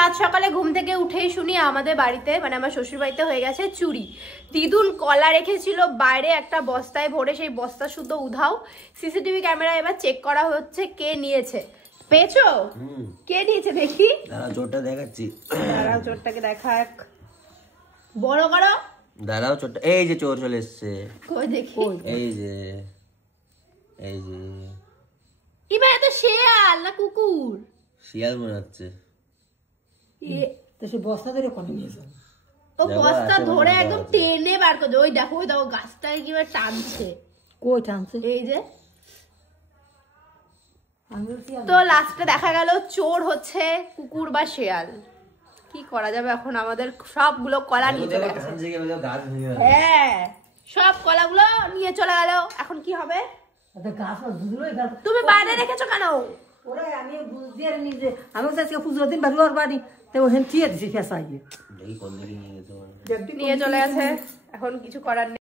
সাত সকালে ঘুম থেকে উঠেই শুনি আমাদের বাড়িতে মানে আমার শ্বশুর বাড়িতে হয়ে গেছে চুরি। দিদুন কলা রেখেছিল বাইরে একটা বস্তায় ভরে, সেই বস্তা শুদ্ধ উধাও। সিসিটিভি ক্যামেরা এবার চেক করা হচ্ছে কে নিয়েছে। পেয়েছো? কে নিয়েছে দেখি। দাঁড়াও চোরটা দেখাচ্ছি। দাঁড়াও চোরটাকে দেখাক, বড় করো। দাঁড়াও চোরটা, এই যে চোর চলে এসছে। কই দেখি। এই যে এই যে এবার এত শিয়াল না কুকুর? শিয়াল মনে হচ্ছে। তো সে বস্তা ধরে কোনে নিয়েছে? ও বস্তা ধরে একদম টেনে বার করে। ওই দেখো গাছটাকে কিভাবে টানছে। কই টানছে? এই যে। তো লাস্টে দেখা গেল চোর হচ্ছে কুকুর বা শেয়াল। কি করা যাবে এখন? আমাদের সবগুলো কলা নিয়ে চলে গেছে। হ্যাঁ, সব কলাগুলো নিয়ে চলে গেল। এখন কি হবে? তুমি বাইরে রেখেছো কেন? ওরে আমি বুঝতে পারিনি যে আমি আজকে পুজোর দিন বাড়ি বাড়ি তো ওখানে থিয়ে দিছি ফেসাইয়ে দেখি কোন দিকে নিয়ে গেছে। নিয়ে চলে গেছে, এখন কিছু করার নেই।